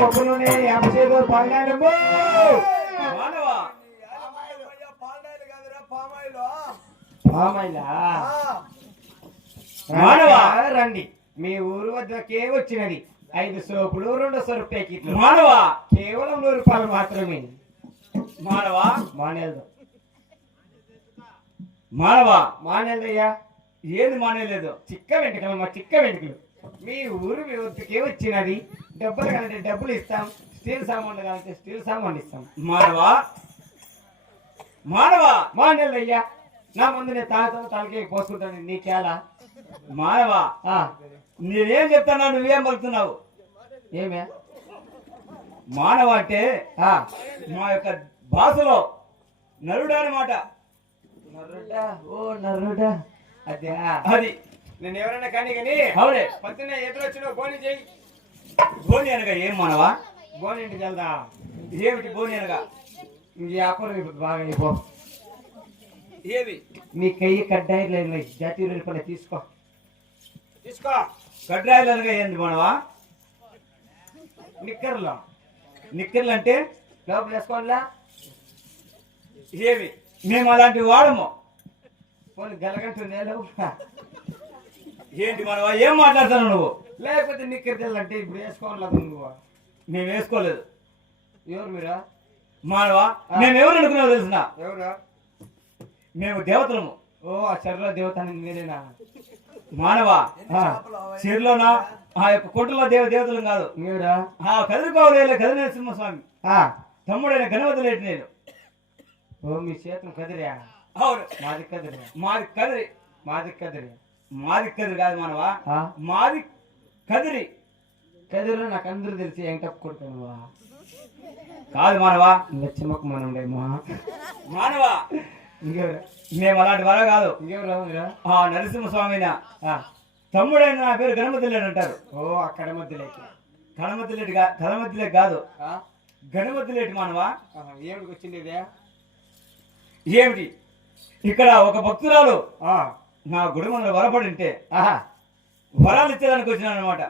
పప్పు నూనె అభిషేకం పాడాలమ్మో రండి మీ ఊరు వద్దకే వచ్చినది 5 సోపులు 2 సరుపు ప్యాకెట్లు మానవా కేవలం 100 రూపాయలు మాత్రమే మానవా మానేల్దు మానవా మానేల్దయ్యా ఏది మానేలేదు చిక్క వెంటకలు మా చిక్క వెంటకలు మీ ఊరు మీ వద్దకే వచ్చినది డబ్బులు కావాలంటే డబ్బులు ఇస్తాం స్టీల్ సామాన్లు కావాలంటే స్టీల్ సామాన్లు ఇస్తాం మానవా మానవా మానేల్దయ్యా నా ముందు నేను తాగుతాను తలకి పోసుకుంటాను నీకేలా మానవా నేనేం చెప్తానా నువ్వేం పలుకుతున్నావు ఏమే మానవ అంటే మా యొక్క భాషలో నరుడు అన్నమాట నరుడా ఓ నరుడా అదే అది నేను ఎవరైనా కానీ అవునే పొద్దున్నే ఎదురొచ్చిన బోని చేయి బోని అనగా ఏం మానవా బోని ఇంటికి వెళ్దా ఏమిటి బోని అనగా ఇంక వ్యాపారం ఇప్పుడు బాగా అయిపో ఏవి మీ కయ్యి కడ్డాయి జాతీయ రూపాయలు తీసుకో తీసుకో కడ్రాయిలు అనగా ఏంది మానవా నిక్కర్లో నిక్కర్లు అంటే లోపల వేసుకోవాలా ఏవి మేము అలాంటివి వాడము పోనీ గలగంటుంది ఏంటి మానవా ఏం మాట్లాడతాను నువ్వు లేకపోతే నిక్కర్ తెల్లంటే ఇప్పుడు వేసుకోవాలి నువ్వు మేము వేసుకోలేదు ఎవరు మీరా మానవా మేము ఎవరు అనుకున్నావు తెలిసిన ఎవరు మేము దేవతలము ఓ ఆ చర్రలో దేవత మీరేనా మానవా చెరులోనా ఆ యొక్క కొట్టులో దేవతలు కాదు మీరా ఆ కదిరికోవలే కదిరి నరసింహస్వామి తమ్ముడైన గణపతి నేను ఓ మీ చేతులు కదిరా అవును మాది కదిరి మాది కదిరి మాది కదిరి మాది కదిరి కాదు మానవా మాది కదిరి కదిరిలో నాకు అందరూ తెలిసి ఎంటప్ కొడుతాను కాదు మానవా లక్ష్మకు మనండేమో మానవా ఇంకెవరు మేము అలాంటి వారా కాదు ఇంకెవరు ఆ నరసింహస్వామిన తమ్ముడైన నా పేరు గణపతి లేడు అంటారు ఓ అక్కడ మధ్యలోకి కడమతి లేటి కాదు గణపతి లేటి మానవా ఏమిటికి వచ్చింది ఏమిటి ఇక్కడ ఒక భక్తురాలు నా గుడి ముందు వరపడింటే వరాలు ఇచ్చేదానికి వచ్చినాను అనమాట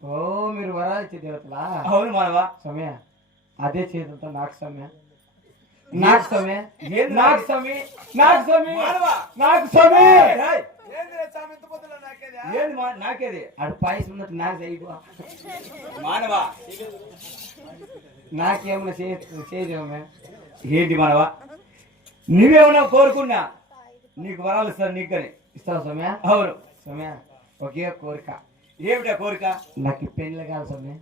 ఓ మీరు వరాలు ఇచ్చే దేవతలా అవును మానవా సమయ అదే చేతులతో నాకు సమయ నాకు సమయ నాకు సమయ నాకు సమయ నాకు సమయ నాకేది అడు పాయసం ఉన్నట్టు నాకు చేయకు మానవా నాకేమన్నా చేయమే ఏంటి మానవా నువ్వేమన్నా కోరుకున్నా నీకు వరాలు ఇస్తాను నీకని ఇస్తావు సమయ అవును సమయ ఒకే కోరిక ఏమిటా కోరిక నాకు పెళ్లి కాదు సమయ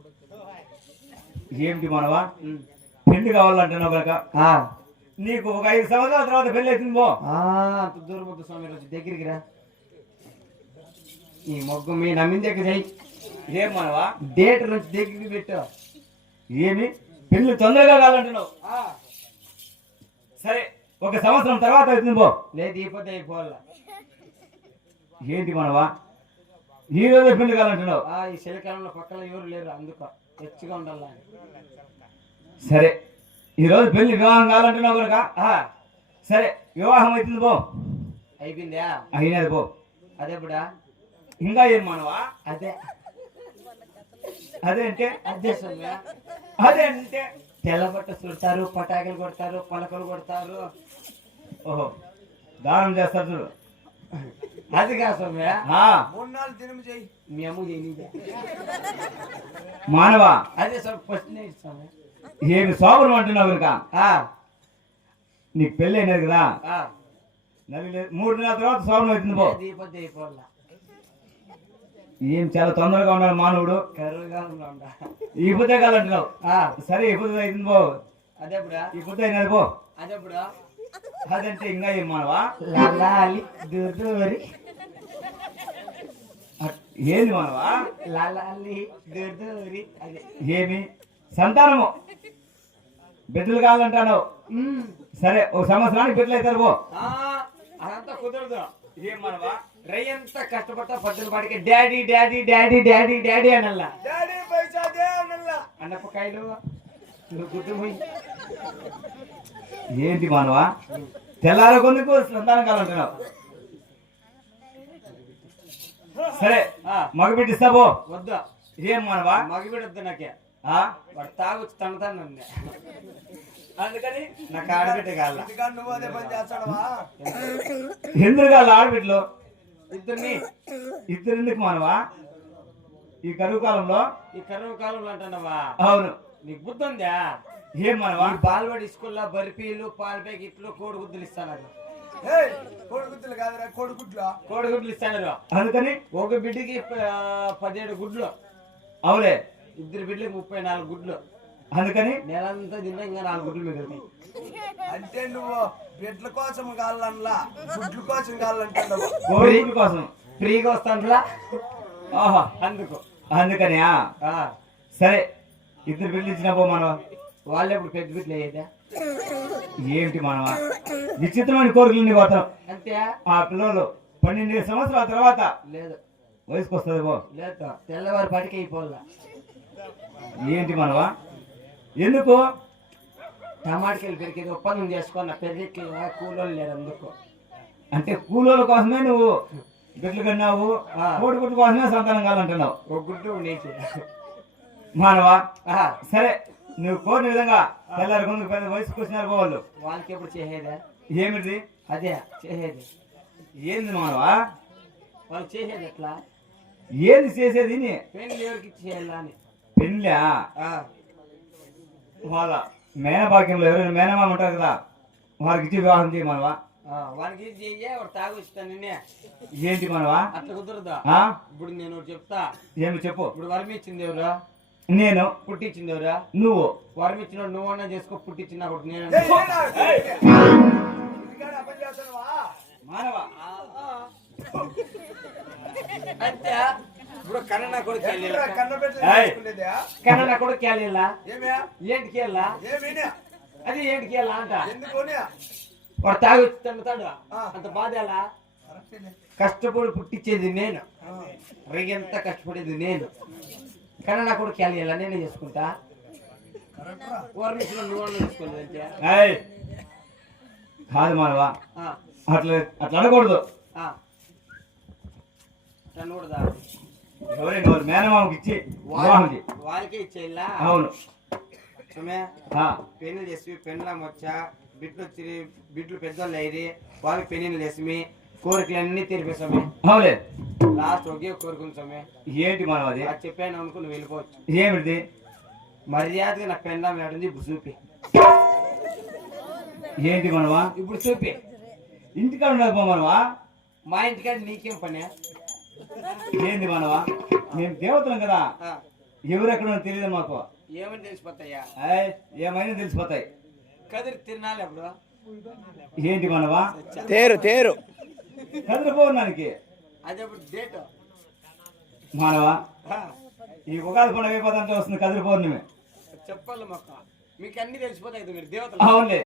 ఏమిటి మానవా పెళ్లి కావాలంటున్నావు కనుక నీకు ఒక 5 సంవత్సరాల తర్వాత పెళ్లి అవుతుంది పో అంత దూరం వద్దు స్వామి రోజు దగ్గరికి రా ఈ మొగ్గు మీ నమ్మిన దగ్గర చేయి ఏం మానవా డేట్ నుంచి దగ్గరికి పెట్టు ఏమి పెళ్లి తొందరగా కావాలంటున్నావు సరే 1 సంవత్సరం తర్వాత అవుతుంది పో లేదు అయిపోతే అయిపోవాల ఏంటి మానవా ఈ రోజే పెళ్లి కావాలంటున్నావు ఈ చలికాలంలో పక్కన ఎవరు లేరు అందుకో తెచ్చిగా ఉండాల సరే ఈ రోజు పెళ్లి వివాహం కావాలంటున్నావు కనుక సరే వివాహం అవుతుంది పో అయిపోయిందా అయినది పో అదేప్పుడా ఇంకా ఏం మానవా అదే అదే అంటే అదే సౌమ్య అదే అంటే తెల్లబట్ట చుడతారు పటాకులు కొడతారు పలకలు కొడతారు ఓహో దానం చేస్తారు చూడు అది కాదు సౌమ్య 3 నాలుగు దినం చేయి మీ అమ్మ చేయి మానవా అదే సార్ ఫస్ట్ సౌమ్య ఏమి శోభనం అంటున్నావు కనుక నీకు పెళ్ళి అయినది కదా 3 నెలల తర్వాత శోభనం అవుతుంది పో ఏం చాలా తొందరగా ఉన్నాడు మానవుడు కరువుగా ఈ పుత్తే కాలంటున్నావు సరే ఈ పుత్త అవుతుంది పో అదేప్పుడా ఈ పుత్త అయినది పో అదేప్పుడా అదంటే ఇంకా ఏం మానవా ఏంది మానవా లాలి దూరి అదే ఏమి సంతానము బిడ్డలు కావాలంటాను సరే 1 సంవత్సరానికి బిడ్డలు అవుతారు పో అదంతా కుదరదు ఏం మానవా రైయంతా కష్టపడతా పద్దుల పాటికి daddy daddy daddy daddy daddy అనల్లా అన్నపకాయలు గుడ్డు ఏంటి మానవా తెల్లార కొందుకు సంతానం కావాలంటున్నావు సరే మగబిడ్డ ఇస్తా పో వద్దా ఏం మానవా మగబిడ్డ వద్దు నాకే ఆ? వాడు తాగొచ్చి తనతాను అందుకని నాకు ఆడబిడ్డ కాల ఇంటికాడ నువ్వు అదే పని చేస్తాడవా? ఎందుకు వాళ్ళ ఆడబిడ్డలు ఇద్దరిని ఇద్దరు ఎందుకు మానవా ఈ కరువు కాలంలో? ఈ కరువు కాలంలో అంటున్నావా? అవును. నీకు బుద్ధి ఉందా? ఏం మానవా? ఈ బాల్వాడి స్కూల్లో బర్ఫీలు పాల ప్యాకెట్లు కోడిగుడ్లు ఇస్తాను. ఏయ్, కోడిగుడ్లు కాదురా, కోడిగుడ్లు. కోడిగుడ్లు ఇస్తాను. అందుకని ఒక బిడ్డకి 17 గుడ్లు, అవులే. ఇద్దరు బిడ్డకి 34 గుడ్లు. అందుకని నెలంతా తిన్నా ఇంకా 4 గుడ్లు మిగులుతాయి. అంటే నువ్వు బిడ్డల కోసం కావాలనలా, గుడ్ల కోసం కావాలంటున్నావు. కోడిగుడ్ల కోసం ఫ్రీగా వస్తానులా ఆహా. అందుకు. అందుకని ఆ, సరే ఇద్దరు బిడ్డలు ఇచ్చినపో మానవా. వాళ్ళు ఎప్పుడు పెద్ద బిడ్డలు అయ్యేదా? ఏమిటి మానవా విచిత్రమైన కోరికలు నీ పోతాం. అంతే. ఆ పిల్లలు 12 సంవత్సరాల తర్వాత లేదు వయసుకు వస్తుంది పో. లేదు, తెల్లవారి పాటికి అయిపోవాల. ఏంటి మానవా ఎందుకు? టమాటకాయలు పెరిగేది ఒప్పందం చేసుకున్న పెరిగి కూలోళ్ళు లేరు అందుకు. అంటే కూలోళ్ళ కోసమే నువ్వు బిడ్డలు కన్నావు, ఆ. కోడిగుడ్ల కోసమే సంతానం కావాలంటున్నావు ఒక గుడ్డు నీకు. మానవా. సరే నువ్వు కోరిన విధంగా తెల్లారి కొందుకు పెద్ద వయసుకు వచ్చినారు వాళ్ళు. వాళ్ళకి ఎప్పుడు చేసేదా? ఏమిటి? అదే చేసేది. ఏంది మానవా? వాళ్ళు చేసేది ఎట్లా? ఏంది చేసేది? పెళ్లి ఎవరికి చేయాలా అని. పెళ్ళా? ఆ, వాళ్ళ మేనభాగ్యంలో ఎవరైనా మేనమామ ఉంటారు కదా, వారికి ఇచ్చి వివాహం చేయి మానవా. ఆ, వానికి ఇది చెయ్యే వాడు తాగొచ్చుతాను నిన్నే. ఏంటి మానవా? అట్లా కుదరదా? ఆ? ఇప్పుడు నేను ఒకటి చెప్తా. ఏమి చెప్పు. ఇప్పుడు వరం ఇచ్చింది ఎవరు? నేను. పుట్టించింది ఎవరా? నువ్వు. వరం ఇచ్చిన నువ్వన్నా చేసుకో, పుట్టించిన ఒకటి నేను. ఏయ్, ఏరా, ఇంటికాడ ఆ పని చేస్తాడవా? మానవా అంతే. ఇప్పుడు కన్నడ కొడుకు ఏంటిరా కన్న బిడ్డలు ఏయ్. చేసుకునేదా? కన్నడ కొడుకు కేళ ఏమే? ఏంటికి వెళ్ళా? ఏమీనే? అది ఏంటికి వెళ్ళా అంట. ఎందుకోనే? వాడు తాగొచ్చి తింటాడు. ఆ. అంత బాధ ఎలా? కరెక్టేనే. కష్టపడి పుట్టించేది నేను, ఆ, రిగంతా కష్టపడేది నేను. కన్నడ కొడుకు కేళ నేనే చేసుకుంటా. కరెక్ట్రా. వరమిచ్చిన నువ్వన్నా చేసుకోలేదు అంతే. ఏయ్. కాదు మానవా, ఆ, అట్లా అట్లా అనకూడదు. ఆ. నన్ను కూడా ఎవరైనా ఎవరు మేనమామకి ఇచ్చి వివాహం చేయి. వాళ్ళకే ఇచ్చేలా. అవును. సుమే ఆ. పెళ్లి చేసి పెండ్లం వచ్చా, బిడ్డలు వచ్చి బిడ్డలు పెద్దోళ్ళు అయ్యి వాళ్ళకి పెళ్లిళ్ళు చేసి కోరికలు అన్ని తీర్పేసామే. అవులే. లాస్ట్ ఒకే కోరుకుంది సొమ్మే. ఏంటి మనం అది? అది చెప్పాను అనుకో నువ్వు వెళ్ళిపోవచ్చు. ఏమిటి? మర్యాదగా నాకు పెండ్లం ఏడుంది ఇప్పుడు చూపి. ఏంటి మనవా? ఇప్పుడు చూపి. ఇంటికాడ ఉండదు పో మనవా. మా ఇంటికాడ నీకేం పని? ఏంది మనవా? మేము దేవతలం కదా, ఆ, ఎవరెక్కడ తెలియదు మాకు. ఏమని తెలిసిపోతాయా? ఏయ్, ఏమైనా తెలిసిపోతాయి. కదిరి తిరణాలు ఎప్పుడు? ఏంటి మనవా? తేరు తేరు కదిలిపోవడానికి అదే ఇప్పుడు డేట్. మానవా ఈ ఉగాది పండుగ అయిపోతుంటే వస్తుంది కదిలి పౌర్ణమి. చెప్పాలి మొక్క మీకు అన్ని తెలిసిపోతాయి కదా, మీరు దేవతలు. అవునులే.